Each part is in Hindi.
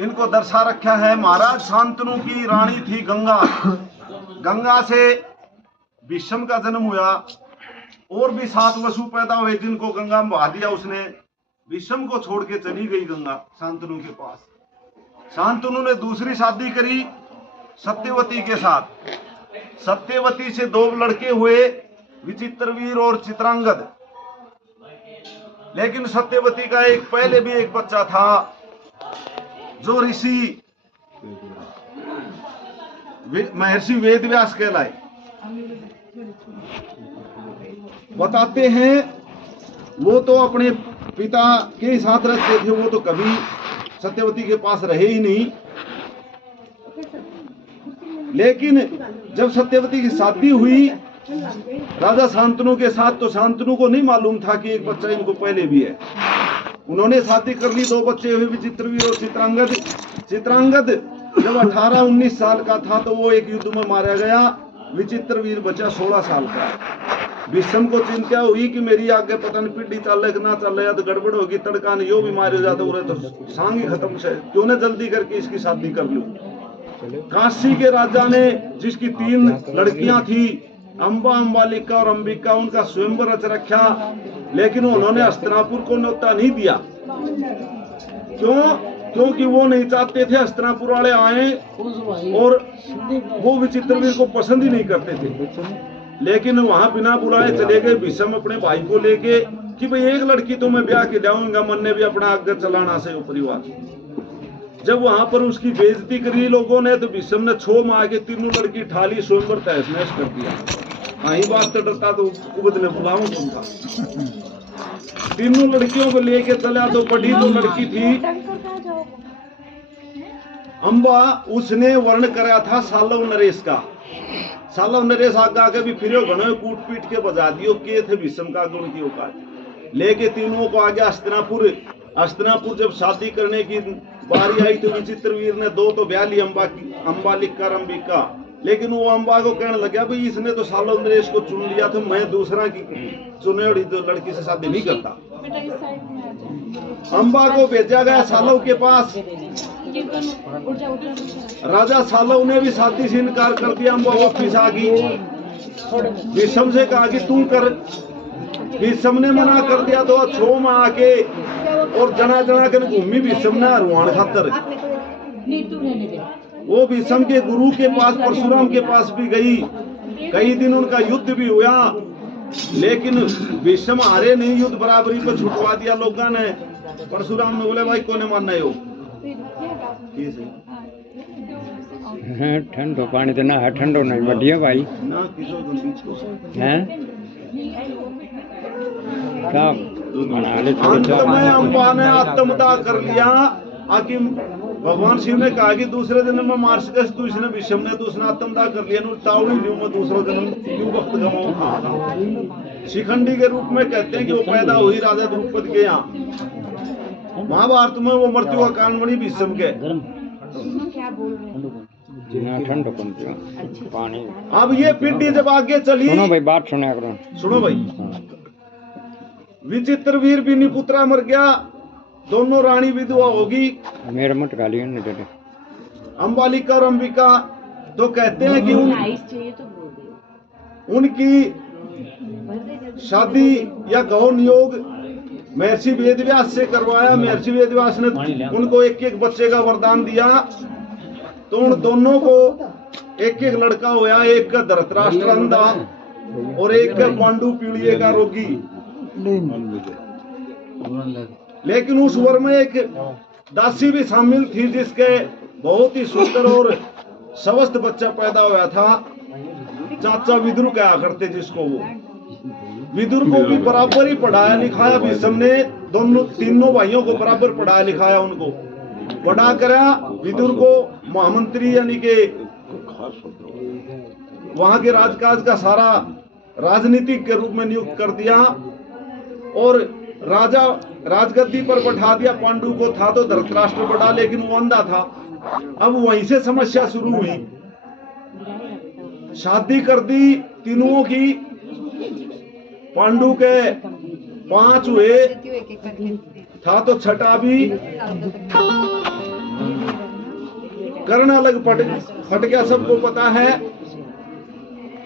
इनको दर्शा रखा है। महाराज शांतनु की रानी थी गंगा, गंगा से भीष्म का जन्म हुआ। और भी 7 वसु पैदा हुए जिनको गंगा में बहा दिया उसने। भीष्म को छोड़ के चली गई गंगा शांतनु के पास। शांतनु ने दूसरी शादी करी सत्यवती के साथ। सत्यवती से 2 लड़के हुए, विचित्रवीर और चित्रांगद। लेकिन सत्यवती का एक पहले भी एक बच्चा था जो ऋषि महर्षि वेदव्यास कहलाए। बताते हैं वो तो अपने पिता के साथ रहते थे, वो तो कभी सत्यवती के पास रहे ही नहीं। लेकिन जब सत्यवती की शादी हुई राजा शांतनु के साथ, तो शांतनु को नहीं मालूम था कि एक बच्चा इनको पहले भी है। उन्होंने शादी कर ली, 2 बच्चे हुए, विचित्रवीर और चित्रांगद। चित्रांगद जब 18-19 साल का था तो वो एक युद्ध में मारा गया। विचित्रवीर बचा 16 साल का। भीष्म को चिंता हुई कि मेरी आगे पता नहीं पीढ़ी चल ना चल या तो गड़बड़ होगी, तड़का नहीं यो भी मारे जाते हो तो सांग ही खत्म से, क्यों ना जल्दी करके इसकी शादी कर लूं। काशी के राजा ने, जिसकी 3 लड़कियां थी, अंबा, अंबालिका और अंबिका, उनका स्वयंवर रच रखा। लेकिन उन्होंने हस्तिनापुर को न्योता नहीं दिया। क्यों? क्योंकि वो नहीं चाहते थे हस्तिनापुर वाले आए, और वो विचित्रवीर को पसंद ही नहीं करते थे। लेकिन वहां बिना बुलाए चले गए भीष्म अपने भाई को लेके कि भाई एक लड़की तो मैं ब्याह के लाऊंगा, मन ने भी अपना आगे चलाना से परिवार। जब वहां पर उसकी बेइज्जती करी लोगों ने, तो भीष्म ने 6 माह के 3 लड़की ठाली, स्वयंवर तहस नहस कर दिया। हाँ, ही बात तो डरता तो कुबद ने बुलाऊं तुमका। 3 लड़कियों को लेके चला। तो बड़ी जो लड़की थी अंबा, उसने वर्ण कराया था सालव नरेश का। सालव नरेश आगे भी फिर घनों कूट पीट के बजा दियो के थे भीष्म का गुण की औकात लेके तीनों को आगे हस्तिनापुर। हस्तिनापुर जब शादी करने की बारी आई तो विचित्रवीर ने 2 तो ब्याह ली, अंबालिका और अंबिका। लेकिन वो अंबा को कहने लगा भाई इसने तो सालव नरेश को चुन लिया, तो मैं दूसरा की चुने हुई तो लड़की से शादी नहीं करता। अंबा को भेजा गया सालव के पास। राजा सालव ने भी शादी से इनकार कर दिया। अंबा वापिस आ गई, भीष्म से कहा कि तू कर। भीष्म ने मना कर दिया। तो 6 माह आके और जना जना कर घूमी भीष्म ने हरवाण खातर। वो भीष्म के गुरु के पास, परशुराम के पास भी गई। कई दिन उनका युद्ध भी हुआ, लेकिन भीष्म हारे नहीं। युद्ध बराबरी पर छुटवा दिया लोगों ने। परशुराम ने बोले भाई कोने मानना हो ठंडो पानी तो ना है, ठंडो नहीं बढ़िया भाई ना किसो हैं अंत में अंबा ने आत्मदाह कर लिया। आखिर भगवान शिव ने कहा कि दूसरे जन्म में मार सके, तो इसने भीष्म ने तो उसने आत्मदाह कर लिया। टावड़ी न्यू में दूसरा जन्म क्यों वक्त गवाऊं। शिखंडी के रूप में कहते हैं कि वो पैदा हुई राजा द्रुपद के यहाँ। महाभारत में वो मृत्यु का कारण बनी भीष्म के। पानी। अब ये पीढ़ी जब आगे चली, सुनो भाई बात सुना करो। सुनो भाई, विचित्रवीर बिनीपुत्रा मर गया, दोनों रानी विधवा होगी। मेरे मुंह गाली नहीं देते। अंबालिका और अंबिका तो कहते हैं कि उनकी शादी या गौ नियोग महर्षि वेदव्यास से करवाया। महर्षि वेदव्यास ने उनको 1-1 बच्चे का वरदान दिया। तो उन दोनों को 1-1 लड़का हुआ। एक का धृतराष्ट्र अंधा और एक का पांडु पीड़िए का रोगी। लेकिन उस वर में एक दासी भी शामिल थी, जिसके बहुत ही सुंदर और स्वस्थ बच्चा पैदा हुआ था। चाचा विदुर कहा करते जिसको। वो विदुर को भी बराबर ही पढ़ाया लिखाया भीष्म ने। तीनों भाइयों को बराबर पढ़ाया लिखाया, उनको बड़ा करा। विदुर को महामंत्री यानी के वहां के राजकाज का सारा राजनीतिक के रूप में नियुक्त कर दिया और राजा राजगद्दी पर बैठा दिया। पांडु को था तो धृतराष्ट्र बड़ा, लेकिन वो अंधा था। अब वहीं से समस्या शुरू हुई। शादी कर दी तीनों की। पांडु के 5 हुए था तो छठा भी करना अलग फट गया, सबको पता है।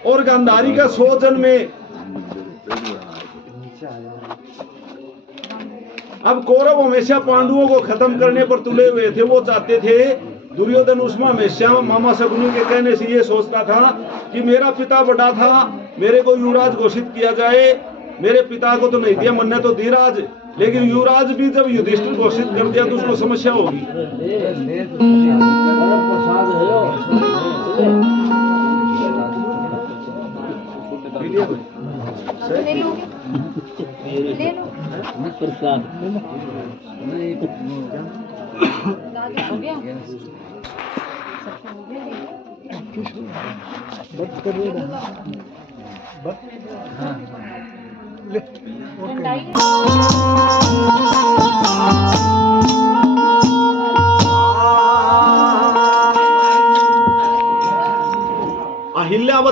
और गांधारी का 100 जन्म में अब कौरव हमेशा पांडवों को खत्म करने पर तुले हुए थे। वो चाहते थे, दुर्योधन उसमें हमेशा मामा शकुनी के कहने से ये सोचता था कि मेरा पिता बड़ा था, मेरे को युवराज घोषित किया जाए। मेरे पिता को तो नहीं दिया, मन ने तो दी राज, लेकिन युवराज भी जब युधिष्ठिर घोषित कर दिया तो उसको समस्या होगी। अहिल्या